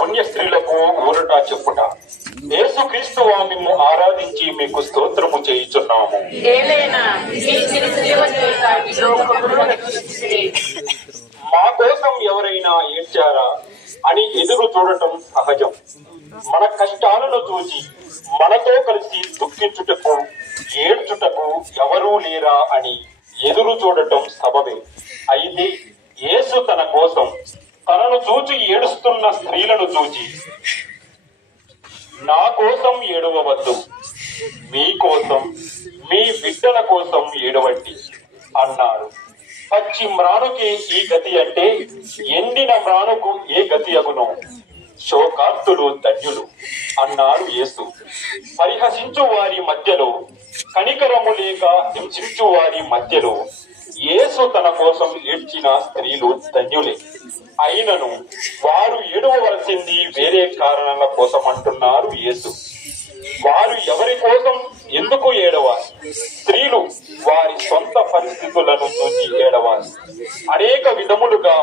పుణ్య స్త్రీలకు ఊరట చెప్పుట. యేసు క్రీస్తు మిమ్ము ఆరాధించి మీకు స్తోత్రము చేయుచున్నాము. మీ కోసం ఎవరైనా ఏడ్చారా అని ఎదురు చూడటం సహజం మన కష్టాలను చూసి మనతో కలిసి దుఃఖించుటకు ఏడ్చుటకు ఎవరూ లేరా అని ఎదురు చూడటం సబబే. అయితే యేసు తన కోసం తనను చూచి ఏడుస్తున్న స్త్రీలను చూచి నా కోసం ఏడవవద్దు. మీ కోసం మీ బిడ్డల కోసం ఏడవండి అన్నారు. పచ్చి మ్రానుకి ఈ గతి అంటే ఎండిన మ్రానుకు ఏ గతి అగును? శోకార్తులు ధన్యులు అన్నాడు యేసు. పరిహసించు వారి మధ్యలో కనికరము లేక హింసించు వారి మధ్యలో యేసు తన కోసం ఏడ్చిన స్త్రీలు ధన్యులే. అయినను వారు ఏడవలసింది వేరే కారణాల కోసం అంటున్నారు యేసు. వారు ఎవరి కోసం ఎందుకు ఏడవాలి? స్త్రీలు వారి సొంత పరిస్థితులను చూసి ఏడవాలి. అనేక విధములుగా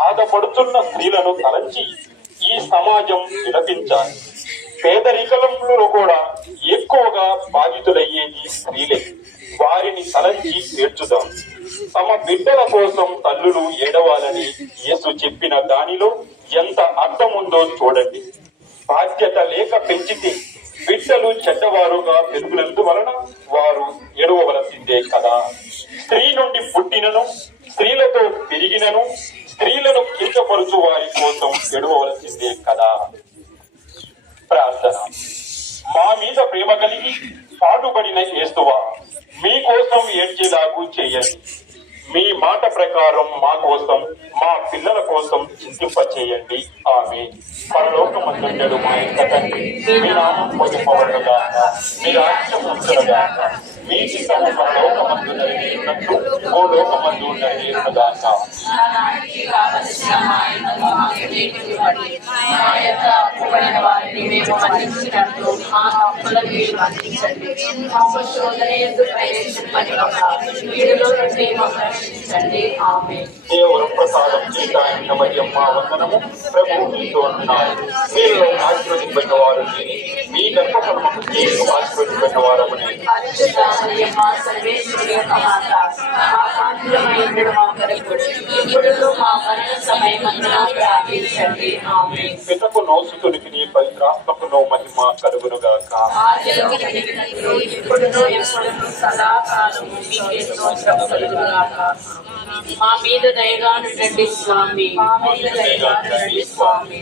బాధపడుతున్న స్త్రీలను తలంచి ఈ సమాజం విలపించాలి. పేదరికలంలో కూడా ఎక్కువగా బాధితులయ్యేది స్త్రీలే. వారిని తలంచి ఏడ్చుదాం. తమ బిడ్డల కోసం తల్లులు ఏడవాలని యేసు చెప్పిన దానిలో ఎంత అర్థం ఉందో చూడండి. బాధ్యత లేక పెంచితే బిడ్డలు చెడ్డవారుగా పెరుగునందువలన వారు ఎడవవలసిందే కదా. స్త్రీ నుండి పుట్టినను స్త్రీలతో పెరిగినను స్త్రీలను కించపరుచు వారి కోసం ఎడవవలసిందే కదా. ప్రార్థన. మా మీద ప్రేమ కలిగి పాటుపడిన యేసువా మీకోసం ఏడ్చేలాగు చేయండి. మీ మాట ప్రకారం మా కోసం మా పిల్లల కోసం చింతింప చేయండి ఆమె పరలోకమందుండడు మా యొక్క తండ్రి. మీ నామం పొందుకోవడగాక మీ రాజ్యం ఉంచడగాక మీ చిత్తము పరలోకమందు నెరవేరినట్లు భూలోకమందు నెరవేరుగాక నానాటికి కావలసిన మా యొక్క మాకు మా యొక్క అప్పుబడిన వారిని మేము మన్నించినట్లు మా తప్పులను మీరు మన్నించండి. మా శోధన ఎందుకు ప్రవేశింపని వీడిలో నుండి మమ్మల్ని రక్షించండి. ఆమె దేవుడు ప్రసాదం చేయడానికి మరియమ్మ వందనము. ప్రభు మీతో ఉన్నారు మీలో ఆశీర్వదించిన వారు మీరే. మీ గర్భఫలము చేసి ఆశీర్వదించిన వారమని పరిశుద్ధ మరియమ్మ సర్వేశ్వరి యొక్క మాత. మా పాత్రమై ఉండడం మా కొరకు ఇప్పుడు మా మరణ సమయమందున ప్రార్థించండి ఆమె పితకు నోసుతునికి నీ పవిత్రాత్మకు నో మహిమ కలుగుగాక మా మీద దయగా స్వామి. మా మీద దయగా స్వామి.